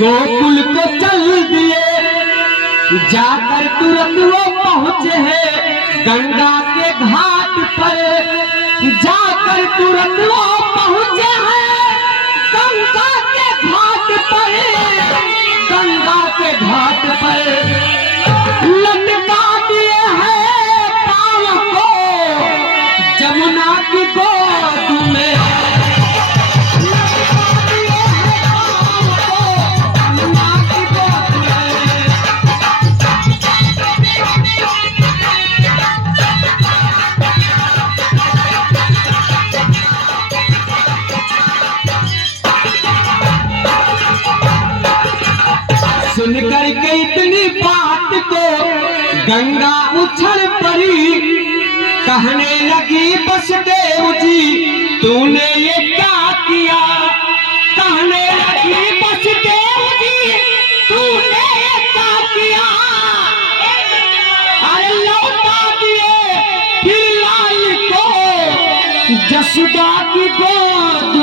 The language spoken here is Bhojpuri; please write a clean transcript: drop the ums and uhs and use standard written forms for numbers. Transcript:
गोकुल को चल दिए, जाकर तुरंत वो पहुंचे हैं गंगा के घाट पर। जाकर तुरंत वो पहुंचे हैं गंगा के घाट पर। गंगा के घाट पर लटका दिए हैं पाँव को जमुना की गोद में। सुन करके इतनी बात को गंगा उछल पड़ी, कहने लगी वसुदेव जी तूने ये क्या किया। कहने लगी वसुदेव जी तूने ये क्या किया। अरे लौटा दिए फिर लाल को जसुदा की गोद